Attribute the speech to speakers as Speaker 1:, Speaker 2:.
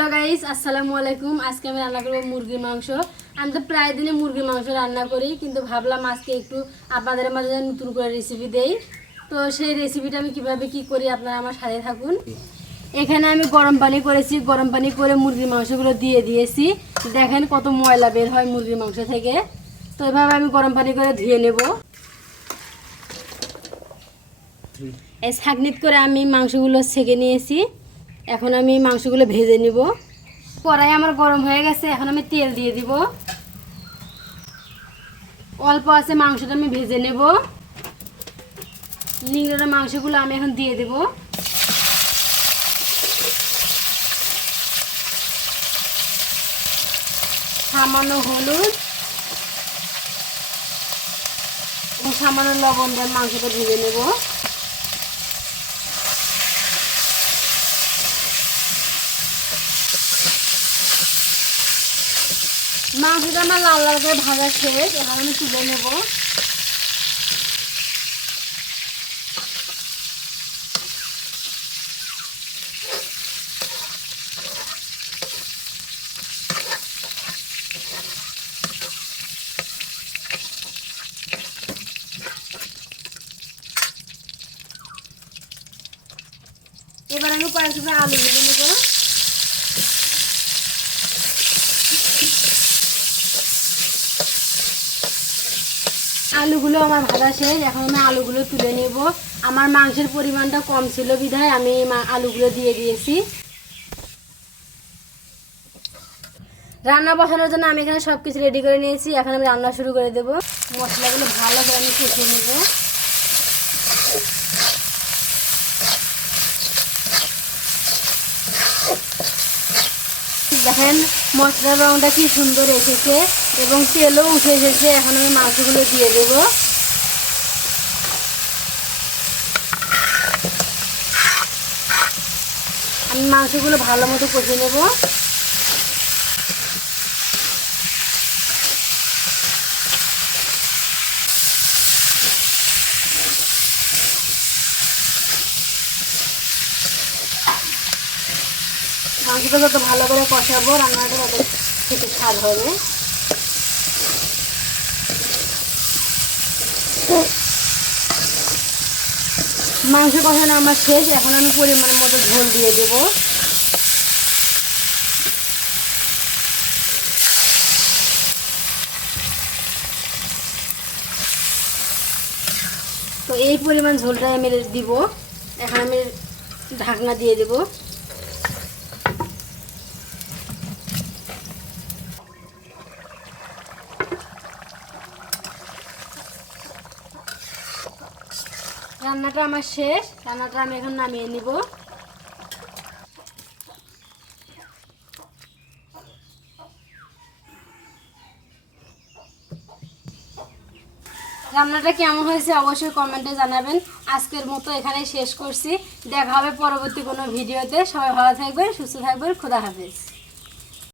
Speaker 1: Hello guys আসসালামু আলাইকুম। আজকে আমি রান্না করব মুরগির মাংস। আমি তো প্রায় দিনে মুরগির মাংস রান্না করি কিন্তু ভাবলাম আজকে একটু আপনাদের মাঝে নতুন করে রেসিপি দেই। তো সেই রেসিপিটা আমি কীভাবে কি করি আপনারা আমার সাথে থাকুন। এখানে আমি গরম পানি করেছি গরম পানি করে মুরগির মাংসগুলো দিয়ে দিয়েছি। দেখেন কত ময়লা বের হয় মুরগির মাংস থেকে। তো এভাবে আমি গরম পানি করে ধুয়ে নেব। এই ছাকনিত করে আমি মাংসগুলো ছেঁকে নিয়েছি। এখন আমি মাংসগুলো ভেজে নিব। কড়াই আমার গরম হয়ে গেছে, এখন আমি তেল দিয়ে দিব। অল্প আছে মাংসটা আমি ভেজে নেব। নিংড়া মাংসগুলো আমি এখন দিয়ে দেব। সামান্য হলুদ সামান্য লবণ দিয়ে মাংসটা ভেজে নেব। মাংসটা আমার লাল লাল করে ভাজা শেষ এখন আমি তুলে নেব। এবার আমি কয়েক টুকরো আলু ভেজে নেব। আলুগুলো আমার ভাজা শেষ, এখন আমি আলুগুলো তুলে নেব। আমার মাংসের পরিমাণটা কম ছিল বিধায় আমি আলুগুলো দিয়ে দিয়েছি। রান্না বসানোর জন্য আমি এখানে সব কিছু রেডি করে নিয়েছি। এখন আমি রান্না শুরু করে দেবো। মশলাগুলো ভালো করে আমি কষিয়ে নেব। দেখেন, মশলার রঙটা কি সুন্দর এসেছে। এবং তেলও উঠে এসেছে এখন আমি মাংসগুলো দিয়ে দেবো। আমি মাংসগুলো ভালো মতো কষে নেব। মাংসটা যত ভালো করে কষাবো, রান্নাটা তত খেতে স্বাদ হবে। মাংস কষানো আমার শেষ, এখন আমি পরিমাণের মতো ঝোল দিয়ে দেব। তো এই পরিমাণ ঝোলটা আমি দিব। এখন আমি ঢাকনা দিয়ে দেবো। রান্নাটা আমার শেষ। রান্নাটা আমি এখন নামিয়ে নিব। রান্নাটা কেমন হয়েছে অবশ্যই কমেন্টে জানাবেন। আজকের মতো এখানেই শেষ করছি। দেখা হবে পরবর্তী কোনো ভিডিওতে। সবাই ভালো থাকবেন, সুস্থ থাকবেন। খোদা হাফেজ।